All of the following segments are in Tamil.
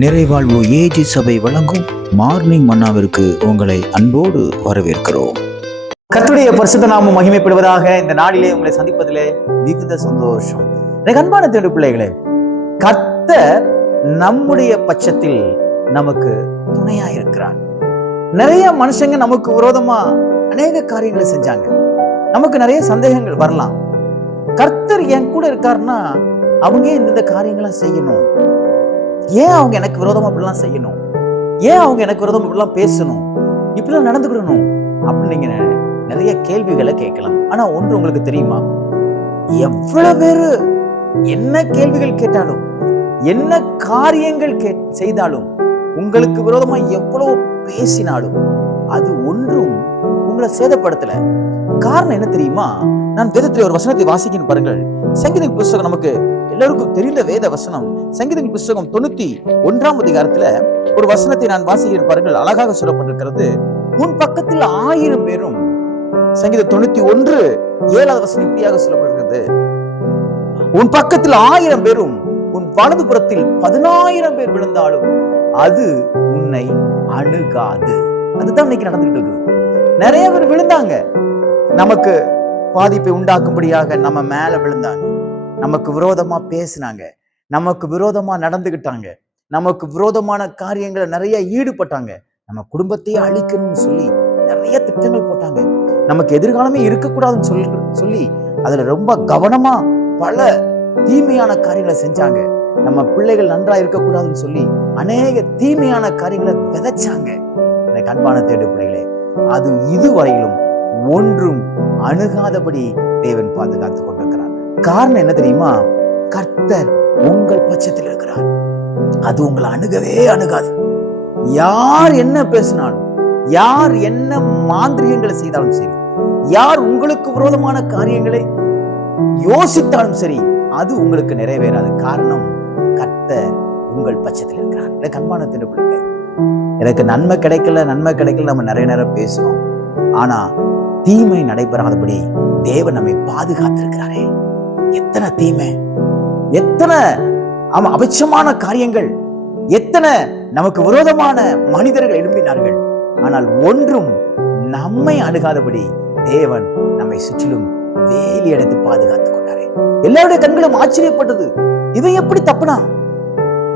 நிறைவாழ்வு ஏஜி சபை வழங்கும் மார்னிங் மன்னாவிற்கு உங்களை அன்போடு வரவேற்கிறோம். கர்த்தருடைய பரிசுத்த நாமம் மகிமைப்படுவதாக. இந்த நாளிலே உங்களை சந்திப்பதிலே மிகுந்த சந்தோஷம். எனக்கு அன்பான தேவனுடைய பிள்ளைகளே, கர்த்தர் நம்முடைய பட்சத்தில் நமக்கு துணையா இருக்கிறார். நிறைய மனுஷங்க நமக்கு விரோதமா அநேக காரியங்களை செஞ்சாங்க. நமக்கு நிறைய சந்தேகங்கள் வரலாம். கர்த்தர் என் கூட இருக்காருன்னா அவங்க இந்த காரியங்களை செய்யணும், ஏன் அவங்க எனக்கு விரோதமா இப்படிலாம் செய்யணும், ஏன் அவங்க எனக்கு விரோதமா இப்படிலாம் பேசணும், இப்படிலாம் நடந்துக்கிடணும் அப்படின்னு நீங்க நிறைய கேள்விகளை கேட்கலாம். ஆனா ஒன்று உங்களுக்கு தெரியுமா, எவ்வளவு பேரு என்ன கேள்விகள் கேட்டாலும், என்ன காரியங்கள் செய்தாலும், உங்களுக்கு விரோதமா எவ்வளவு பேசினாலும் அது ஒன்றும் உங்களை சேதப்படுத்தல. காரணம் என்ன தெரியுமா? நான் வேதத்தில் ஒரு வசனத்தை வாசிக்கணும் பாருங்கள். சங்கீத புஸ்தகம் நமக்கு எல்லாருக்கும் தெரிந்த வேத வசனம். சங்கீத புஸ்தகம் 91ஆம் அதிகாரத்துல ஒரு வசனத்தை நான் வாசிக்கிறேன் பாருங்கள். அழகாக சொல்லப்பட்டிருக்கிறது. உன் பக்கத்தில் 1000 பேரும், சங்கீதம் 91:7 வசனம் இப்படியாக சொல்லப்பட்டிருக்கிறது. உன் பக்கத்தில் 1000 பேரும் உன் வலது புறத்தில் 10,000 பேர் விழுந்தாலும் அது உன்னை அணுகாது. அதுதான் இன்னைக்கு நடந்துகிட்டு இருக்குது. நிறைய பேர் விழுந்தாங்க, நமக்கு பாதிப்பை உண்டாக்கும்படியாக நம்ம மேல விழுந்தாங்க, நமக்கு விரோதமா பேசினாங்க, நமக்கு விரோதமா நடந்துகிட்டாங்க, நமக்கு விரோதமான காரியங்களை நிறைய ஈடுபட்டாங்க, நம்ம குடும்பத்தையே அழிக்கணும்னு சொல்லி நிறைய திட்டங்கள் போட்டாங்க, நமக்கு எதிர்காலமே இருக்கக்கூடாதுன்னு சொல்லி அதுல ரொம்ப கவனமா பல தீமையான காரியங்களை செஞ்சாங்க. நம்ம பிள்ளைகள் நன்றா இருக்கக்கூடாதுன்னு சொல்லி அநேக தீமையான காரியங்களை விதைச்சாங்க. எனக்கு அன்பான தேடு பிள்ளைகளே, அது இதுவரையிலும் ஒன்றும் அணுகாதபடி தேவன் பாதுகாத்துக் கொண்டிருக்கிறார். காரணம் என்ன தெரியுமா? கர்த்தர் உங்கள் பட்சத்தில் இருக்கிறார். அது உங்களை அணுகவே அணுகாது. யார் என்ன பேசினாலும், யார் என்ன மாந்திரிகங்களை செய்தாலும் சரி, யார் உங்களுக்கு விரோதமான காரியங்களை யோசித்தாலும் சரி, அது உங்களுக்கு நிறைவேறாது. காரணம், கர்த்தர் உங்கள் பட்சத்தில் இருக்கிறார். எனக்கு அன்பான திருப்பிள்ளை, எனக்கு நன்மை கிடைக்கல நம்ம நிறைய நேரம் பேசணும். ஆனா தீமை நடைபெறாதபடி தேவன் நம்மை பாதுகாத்திருக்கிறாரே. எத்தனை தீமை, எத்தனை அபட்சமான காரியங்கள், எத்தனை நமக்கு விரோதமான மனிதர்கள் எழுப்பினார்கள். ஆனால் ஒன்றும் நம்மை அணுகாதபடி தேவன் நம்மை சுற்றிலும் வேலி அடைத்து பாதுகாத்துக் கொண்டாரே. எல்லாருடைய கண்களும் ஆச்சரியப்பட்டது. இவன் எப்படி தப்புனான்,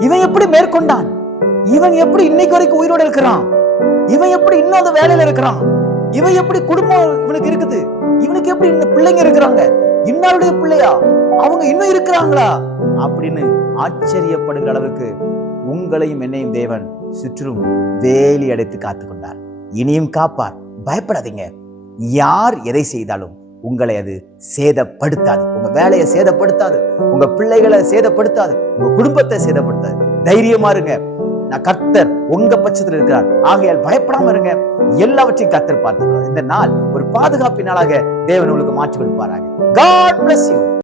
இவன் எப்படி மேற்கொண்டான், இவன் எப்படி இன்னைக்கு வரைக்கும் உயிரோடு இருக்கிறான், இவன் எப்படி இன்னும் அந்த வேலையில இருக்கிறான், இவன் எப்படி குடும்பம் இவனுக்கு இருக்குது, இவனுக்கு எப்படி இன்னும் பிள்ளைங்க இருக்கிறாங்க, இன்னாருடைய பிள்ளையா, அவங்க இன்னும் இருக்கிறாங்களா அப்படின்னு ஆச்சரியப்படுகிற அளவுக்கு உங்களையும் என்னையும் தேவன் சுற்றும் வேலி அடைத்து காத்துக் கொண்டார். இனியும் காப்பார். பயப்படாதீங்க. யார் எதை செய்தாலும் உங்களை அது சேதப்படுத்தாது. உங்க வேலையை சேதப்படுத்தாது, உங்க பிள்ளைகளை சேதப்படுத்தாது, உங்க குடும்பத்தை சேதப்படுத்தாது. தைரியமா இருங்க. நான் கர்த்தர் உங்க பட்சத்தில் இருக்கிறார். ஆகையால் பயப்படாம இருங்க. எல்லாவற்றையும் கர்த்தர் பார்த்துக்கிறார். இந்த நாள் ஒரு பாதுகாப்பின் நாளாக தேவன் உங்களுக்கு மாற்றி கொடுப்பாராக. God bless you.